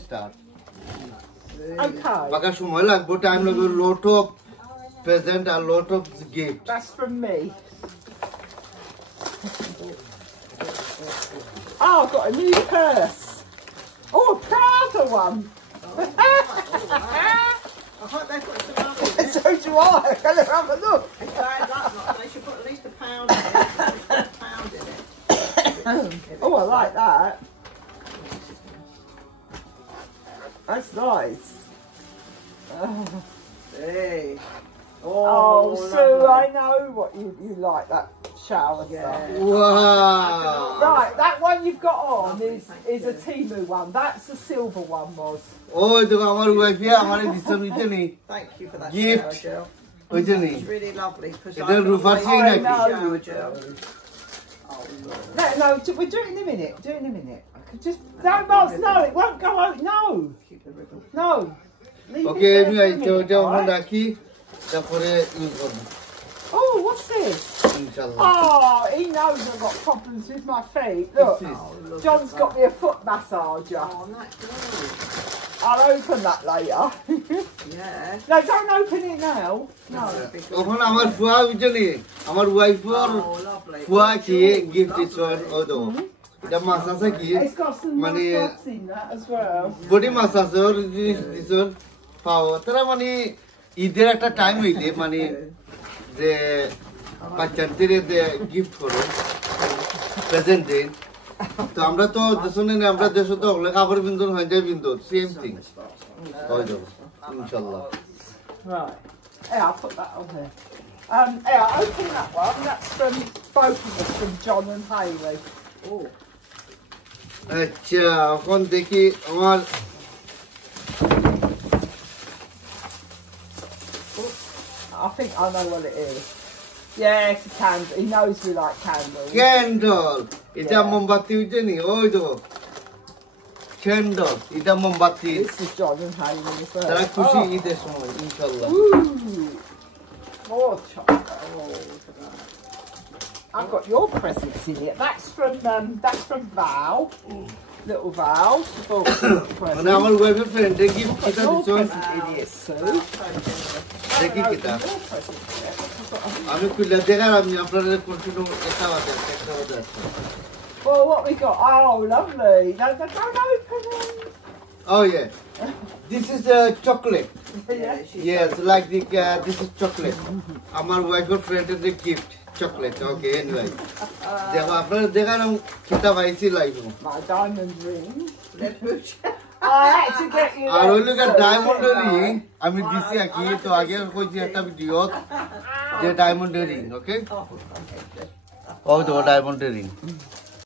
start. Okay. Baka shumoy lagbo time lagbo lot of present and lot of gift. That's from me. Oh, I've got a new purse. Oh, a Prada one. I hope they've got some money. So do I. Can I have a look? It's bad luck, not. They should put at least £1 in it. £1 in it. Oh, I like that. That's nice. Hey. Oh, Sue, lovely. I know what you like, that shower stuff. Wow. Right, that one you've got on is a Temu one. That's the silver one was. Oh, the amar wife ya amare disam ite ni. Thank you for that Gift. shower gel. Oje ni. It's really lovely. Because It's a reversing I know. shower gel. No, we'll do it in a minute. Do it in a minute. I could just don't, Moz, no, it won't go out. No, Keep the ribbon. no. Leave it Okay, there আমি for a আইতে minute, ওটা all মন right? রাখি তারপরে use করব Oh, what's this? ইনশাআল্lah Oh, he knows I've got problems with my feet. Look, Look John's at got me a foot massager. Oh, that's good. I'll open that later. Yeah. No, don't open it now. No. তখন আমার ফুয়া বুঝলি আমার ওয়াইফর Oh, lovely. ফুয়া কি gift দিছন ও দো এটা মাসাসা কি It's got some মানে nice gloves in that as well. Body মাসাজর দিছন পাও তারা মানে ঈদের একটা টাইম হইলে মানে যে বাচ্চাদের গিফট করে প্রেজেন্ট দেন তো আমরা তো দেশনে আমরা দেশ তো হলে কাপড় বিন্দু হয় যায় বিন্দু সেম থিং হয়ে যাবে ইনশাআল্লাহ Right. Yeah, I'll put that on here. Yeah, open that one. That's from both of us, from John and Hayley. Oh. আচ্ছা এখন দেখি আমার I think I know what it is. Yeah, it's a candle. He knows we like candles. Candle এটা মোমবাতি হইছে নি ওই তো ক্যান্ডল এটা মোমবাতি This is John and Hayley as well. তারা খুশি Oh. ঈদের সময় ইনশাআল্লাহ Ooh. More chocolate. Oh, look at that. I've got your presents in it. That's from Val. Little Val. She bought some মানে presents. আমার ওয়াইফের ফ্রেন্ডে গিফট Got কিটা your দিছন present in it, Sue. দেখি কিটা Your present in it. I've got a- আমি খুলে দেখার আমি আপনাদের কন্টিনিউ একটা বাজে Well, what we got? Oh, lovely. No, don't open them. Oh yeah, this is chocolate. Yeah. Yes, like the this is chocolate. আমার ওয়াইফের ফ্রেন্ডের যে গিফট চকলেট ওকে এনিওয়ে দেখো আপনারা দেখার কিটা পাইছি live My diamond ring. Red Bush. I had to get you আর that, ওই লোকের Sue. ডায়মন্ডের রিং আমি দিছি কি তো আগে কইছি একটা ভিডিও যে ডায়মন্ডের রিং ওকে Oh, okay. ও তো ডায়মন্ডের রিং